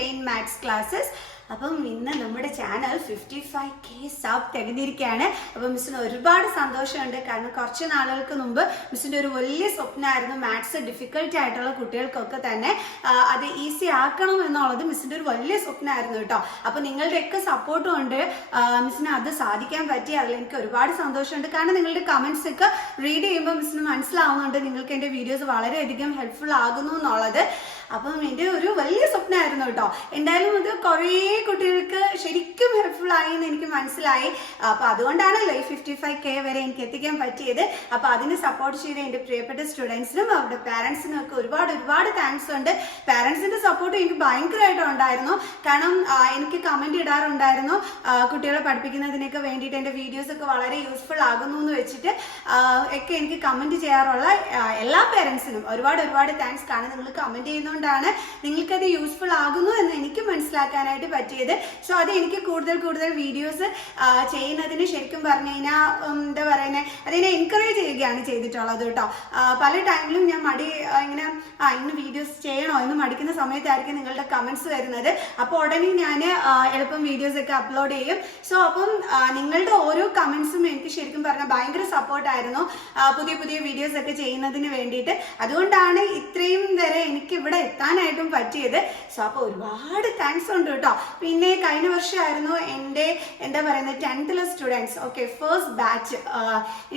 Train maths classes. അപ്പം ഇന്ന് നമ്മുടെ ചാനൽ 55K സബ് തികഞ്ഞിരിക്കുകയാണ്. അപ്പം മിസ്സിന് ഒരുപാട് സന്തോഷമുണ്ട്. കാരണം കുറച്ച് നാളുകൾക്ക് മുമ്പ് മിസ്സിൻ്റെ ഒരു വലിയ സ്വപ്നമായിരുന്നു മാത്സ് ഡിഫിക്കൽട്ട് ആയിട്ടുള്ള കുട്ടികൾക്കൊക്കെ തന്നെ അത് ഈസി ആക്കണം എന്നുള്ളത് മിസ്സിൻ്റെ ഒരു വലിയ സ്വപ്നമായിരുന്നു കേട്ടോ. അപ്പം നിങ്ങളുടെയൊക്കെ സപ്പോർട്ടും ഉണ്ട് മിസ്സിന് അത് സാധിക്കാൻ പറ്റി. അതിൽ എനിക്ക് ഒരുപാട് സന്തോഷമുണ്ട്. കാരണം നിങ്ങളുടെ കമൻസ് ഒക്കെ റീഡ് ചെയ്യുമ്പോൾ മിസ്സിന് മനസ്സിലാവുന്നുണ്ട് നിങ്ങൾക്ക് എൻ്റെ വീഡിയോസ് വളരെയധികം ഹെൽപ്ഫുൾ ആകുന്നു എന്നുള്ളത്. അപ്പം എൻ്റെ ഒരു വലിയ സ്വപ്നമായിരുന്നു കേട്ടോ. എന്തായാലും അത് കുറേ കുട്ടികൾക്ക് ശരിക്കും ഹെൽപ്ഫുൾ ആയി എന്ന് എനിക്ക് മനസ്സിലായി. അപ്പം അതുകൊണ്ടാണല്ലോ ഈ 55K വരെ എനിക്ക് എത്തിക്കാൻ പറ്റിയത്. അപ്പം അതിന് സപ്പോർട്ട് ചെയ്ത എൻ്റെ പ്രിയപ്പെട്ട സ്റ്റുഡൻസിനും അവരുടെ പാരൻസിനും ഒക്കെ ഒരുപാട് താങ്ക്സ് ഉണ്ട്. പാരൻസിൻ്റെ സപ്പോർട്ട് എനിക്ക് ഭയങ്കരമായിട്ട് ഉണ്ടായിരുന്നു. കാരണം എനിക്ക് കമൻറ്റ് ഇടാറുണ്ടായിരുന്നു കുട്ടികളെ പഠിപ്പിക്കുന്നതിനൊക്കെ വേണ്ടിയിട്ട് എൻ്റെ വീഡിയോസ് ഒക്കെ വളരെ യൂസ്ഫുൾ ആകുന്നു എന്ന് വെച്ചിട്ട് ഒക്കെ എനിക്ക് കമൻറ്റ് ചെയ്യാറുള്ള എല്ലാ പാരൻസിനും ഒരുപാട് താങ്ക്സ്. കാരണം നിങ്ങൾ കമൻറ്റ് ചെയ്യുന്നതുകൊണ്ടാണ് നിങ്ങൾക്കത് യൂസ്ഫുൾ ആകുന്നു എന്ന് എനിക്ക് മനസ്സിലാക്കാനായിട്ട് പറ്റിയത്. സോ അത് എനിക്ക് കൂടുതൽ വീഡിയോസ് ചെയ്യുന്നതിന് ശരിക്കും പറഞ്ഞു കഴിഞ്ഞാൽ എന്താ പറയുന്നത്, അതിനെ എൻകറേജ് ചെയ്യുകയാണ് ചെയ്തിട്ടുള്ളത് കേട്ടോ. പല ടൈമിലും ഞാൻ ഇങ്ങനെ ഇന്ന് വീഡിയോസ് ചെയ്യണോ എന്ന് മടിക്കുന്ന സമയത്തായിരിക്കും നിങ്ങളുടെ കമൻസ് വരുന്നത്. അപ്പോൾ ഉടനെ ഞാൻ എളുപ്പം വീഡിയോസ് ഒക്കെ അപ്ലോഡ് ചെയ്യും. സോ അപ്പം നിങ്ങളുടെ ഓരോ കമൻസും എനിക്ക് ശരിക്കും പറഞ്ഞാൽ ഭയങ്കര സപ്പോർട്ടായിരുന്നു പുതിയ വീഡിയോസ് ഒക്കെ ചെയ്യുന്നതിന് വേണ്ടിയിട്ട്. അതുകൊണ്ടാണ് ഇത്രയും വരെ എനിക്ക് ഇവിടെ എത്താനായിട്ടും പറ്റിയത്. സോ അപ്പോൾ ഒരുപാട് താങ്ക്സ് ഉണ്ട് കേട്ടോ. പിന്നെ കഴിഞ്ഞ വർഷമായിരുന്നു എൻ്റെ എന്താ പറയുന്നത് 10th സ്റ്റുഡൻസ് ഫസ്റ്റ് ബാച്ച്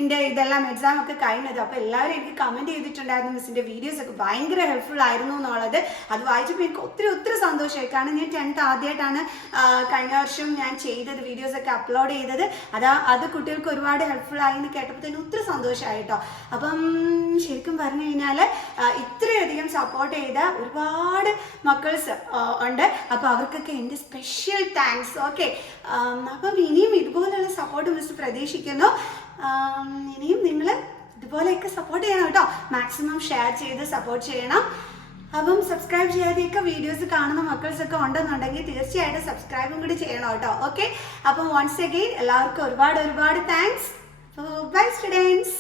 ഇതെല്ലാം എക്സാം ഒക്കെ കഴിഞ്ഞത്. അപ്പോൾ എല്ലാവരും എനിക്ക് കമൻറ്റ് ചെയ്തിട്ടുണ്ടായിരുന്നു മിസ്സിൻ്റെ വീഡിയോസ് ഒക്കെ ഭയങ്കര ഹെൽപ്ഫുൾ ആയിരുന്നു എന്നുള്ളത്. അത് വായിച്ചപ്പോൾ എനിക്ക് ഒത്തിരി സന്തോഷമായി. കാരണം ഞാൻ 10th ആദ്യമായിട്ടാണ് കഴിഞ്ഞ വർഷം ഞാൻ ചെയ്തത്, വീഡിയോസ് ഒക്കെ അപ്ലോഡ് ചെയ്തത്. അത് കുട്ടികൾക്ക് ഒരുപാട് ഹെൽപ്ഫുൾ ആയി എന്ന് കേട്ടപ്പോൾ തന്നെ ഒത്തിരി സന്തോഷമായി കേട്ടോ. അപ്പം ശരിക്കും പറഞ്ഞു കഴിഞ്ഞാൽ ഇത്രയധികം സപ്പോർട്ട് ചെയ്ത ഒരുപാട് മക്കൾസ് ഉണ്ട്. അപ്പോൾ അവർക്കൊക്കെ എൻ്റെ സ്പെഷ്യൽ താങ്ക്സ്. അപ്പം ഇനിയും ഇതുപോലെയുള്ള സപ്പോർട്ട് മിസ് പ്രതീക്ഷിക്കുന്നു. ഇനിയും നിങ്ങൾ ഇതുപോലെയൊക്കെ സപ്പോർട്ട് ചെയ്യണം കേട്ടോ. മാക്സിമം ഷെയർ ചെയ്ത് സപ്പോർട്ട് ചെയ്യണം. അപ്പം സബ്സ്ക്രൈബ് ചെയ്യാതെയൊക്കെ വീഡിയോസ് കാണുന്ന മക്കൾസൊക്കെ ഉണ്ടെന്നുണ്ടെങ്കിൽ തീർച്ചയായിട്ടും സബ്സ്ക്രൈബും കൂടി ചെയ്യണം കേട്ടോ. അപ്പം വൺസ് അഗെയിൻ എല്ലാവർക്കും ഒരുപാട് താങ്ക്സ്. By students.